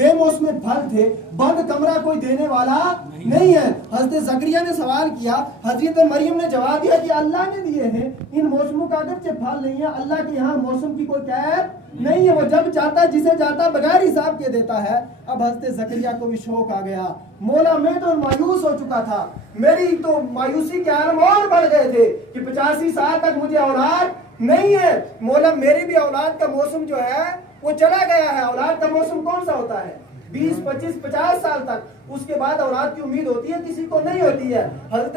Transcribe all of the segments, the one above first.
بے موسم پھل تھے، بند کمرہ کوئی دینے والا نہیں ہے۔ حضرت زکریا نے سوال کیا، حضرت مریم نے جواب دیا کہ اللہ نے دیے ہیں، ان موسموں کا اگرچہ پھل نہیں ہے، اللہ کے یہاں موسم کی کوئی قید نہیں ہے، وہ جب چاہتا جسے چاہتا بغیر حساب کے دیتا ہے۔ اب حضرت زکریا کو بھی شوق آ گیا، مولا میں تو مایوس ہو چکا تھا، میری تو مایوسی کے عالم اور بڑھ گئے تھے کہ 85 سال تک مجھے اولاد نہیں ہے، مولا میری بھی اولاد کا موسم جو ہے وہ چلا گیا ہے۔ اولاد کا موسم کون سا ہوتا ہے؟ 20 25 50 سال تک، اس کے بعد اولاد کی امید ہوتی ہے، کسی کو نہیں ہوتی ہے۔ حضرت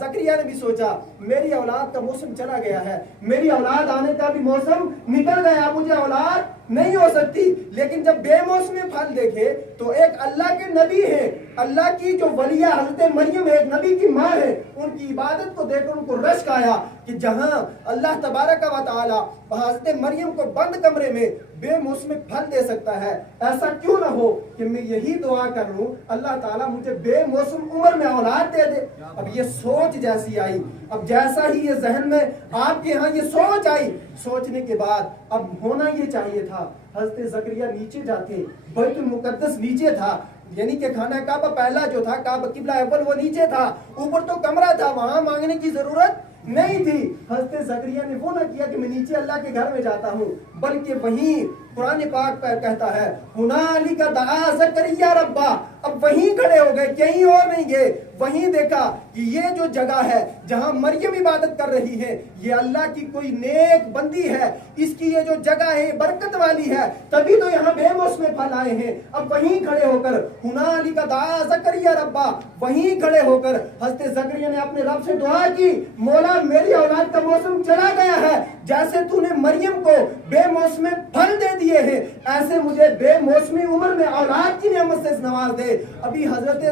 زکریا نے بھی سوچا میری اولاد کا موسم چلا گیا ہے، میری اولاد آنے کا بھی موسم نکل گیا، مجھے اولاد نہیں ہو سکتی۔ لیکن جب بے موسم پھل دیکھے تو ایک اللہ کے نبی ہیں، اللہ کی جو ولیہ حضرت مریم ہے، ایک نبی کی ماں ہے، ان کی عبادت کو دیکھ کر ان کو رشک آیا کہ جہاں اللہ تبارک و تعالی حضرت مریم کو بند کمرے میں بے موسم پھل دے سکتا ہے، ایسا کیوں نہ ہو کہ میں یہی دعا کر لوں اللہ تعالیٰ مجھے بے موسم عمر میں اولاد دے دے۔ اب یہ سوچ جیسی آئی، اب جیسا ہی یہ ذہن میں آپ کے ہاں یہ سوچ آئی، سوچنے کے بعد اب ہونا یہ چاہیے تھا حضرت زکریا نیچے جاتے، بیت المقدس نیچے تھا، یعنی کہ خانہ کعبہ پہلا جو تھا، کعبہ قبلہ اول وہ نیچے تھا، اوپر تو کمرہ تھا، وہاں مانگنے کی ضرورت نہیں تھی۔ حضرت زکریا نے وہ نہ کیا کہ میں نیچے اللہ کے گھر میں جاتا ہوں، بلکہ وہیں قرآن پاک پر کہتا ہے ہنالک دعا زکریا ربا، اب وہیں کھڑے ہو گئے، کہیں اور نہیں گئے، وہیں دیکھا کہ یہ جو جگہ ہے جہاں مریم عبادت کر رہی ہے یہ اللہ کی کوئی نیک بندی ہے، اس کی یہ جو جگہ ہے برکت والی ہے، تبھی تو یہاں بے موسم پھل آئے ہیں۔ اب وہیں کھڑے ہو کر ہنالک دعا زکریا ربا، وہیں کھڑے ہو کر حضرت زکریا نے اپنے رب سے دعا کی، مولا میری اولاد کا موسم چلا گیا ہے، جیسے تو نے مریم کو بے موسم پھل دے دیے ہیں ایسے مجھے بے موسمی عمر میں اولاد کی نعمت سے نواز دے۔ ابھی حضرت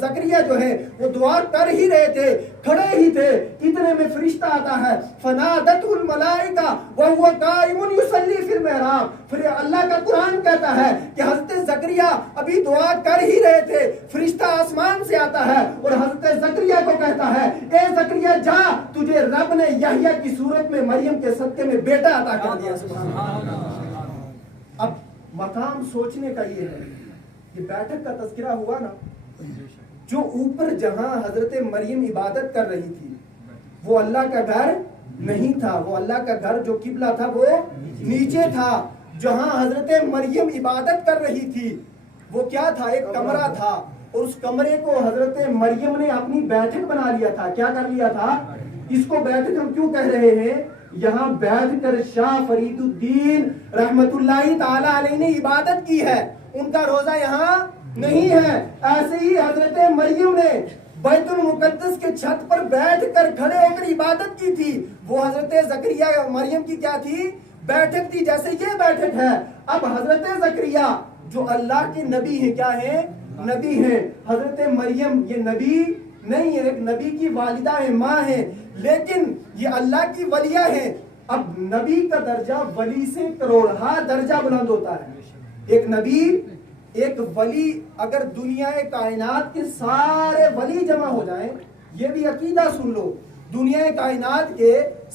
زکریا جو ہے وہ دعا کر ہی رہے تھے، کھڑے ہی تھے، اتنے میں فرشتہ آتا ہے فنادته الملائکہ وهو قائم یصلی فی المحراب۔ پھر اللہ کا قرآن کہتا ہے کہ حضرت زکریا ابھی دعا کر ہی رہے تھے، فرشتہ آسمان سے آتا ہے اور حضرت زکریا کو کہتا ہے اے زکریا جا، تجھے رب نے یحییٰ کی صورت میں مریم کے صدقے میں بیٹا عطا کر دیا۔ سبحان اللہ۔ اب مقام سوچنے کا یہ ہے، یہ بیٹھک کا تذکرہ ہوا نا، جو اوپر جہاں حضرت مریم عبادت کر رہی تھی وہ اللہ کا گھر نہیں تھا، وہ اللہ کا گھر جو قبلہ تھا وہ نیچے تھا، جہاں حضرت مریم عبادت کر رہی تھی وہ کیا تھا؟ ایک کمرہ تھا، اور اس کمرے کو حضرت مریم نے اپنی بیٹھک بنا لیا تھا۔ کیا کر لیا تھا؟ اس کو بیٹھک ہم کیوں کہہ رہے ہیں؟ یہاں بیٹھ کر شاہ فرید الدین رحمت اللہ تعالی علیہ نے عبادت کی ہے، ان کا روزہ یہاں نہیں ہے۔ ایسے ہی حضرت مریم نے بیت المقدس کے چھت پر بیٹھ کر کھڑے ہو کر عبادت کی تھی، وہ حضرت زکریا مریم کی کیا تھی؟ بیٹھک تھی، جیسے یہ بیٹھک ہے۔ اب حضرت زکریا جو اللہ کے نبی ہیں، کیا ہیں؟ نبی ہیں۔ حضرت مریم یہ نبی نہیں ہے، ایک نبی کی والدہ ہے، ماں ہے، لیکن یہ اللہ کی ولیہ ہیں۔ اب نبی کا درجہ ولی سے کروڑہا درجہ بلند ہوتا ہے۔ ایک نبی، ایک ولی، اگر دنیا کائنات کے سارے ولی جمع ہو جائیں، یہ بھی عقیدہ سن لو، دنیا کائنات کے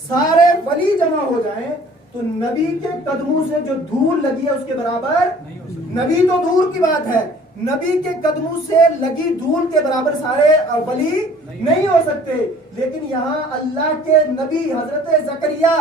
سارے ولی جمع ہو جائیں تو نبی کے قدموں سے جو دھول لگی ہے اس کے برابر، نبی تو دور کی بات ہے، نبی کے قدموں سے لگی دھول کے برابر سارے ولی نہیں ہو سکتے۔ لیکن یہاں اللہ کے نبی حضرت زکریا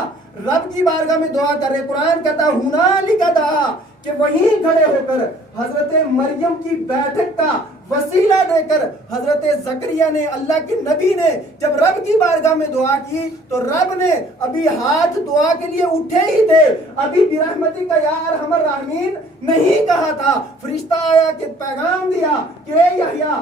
رب کی بارگاہ میں دعا کر رہے، قرآن کہتا ہنالک دعا، کہ وہیں کھڑے ہو کر حضرت مریم کی بیٹھک کا وسیلہ دے کر حضرت زکریا نے، اللہ کے نبی نے جب رب کی بارگاہ میں دعا کی تو رب نے ابھی ہاتھ دعا کے لیے اٹھے ہی تھے، ابھی برحمتک یا ارحم الراحمین نہیں کہا تھا، فرشتہ آیا کہ پیغام دیا کہ اے یحییٰ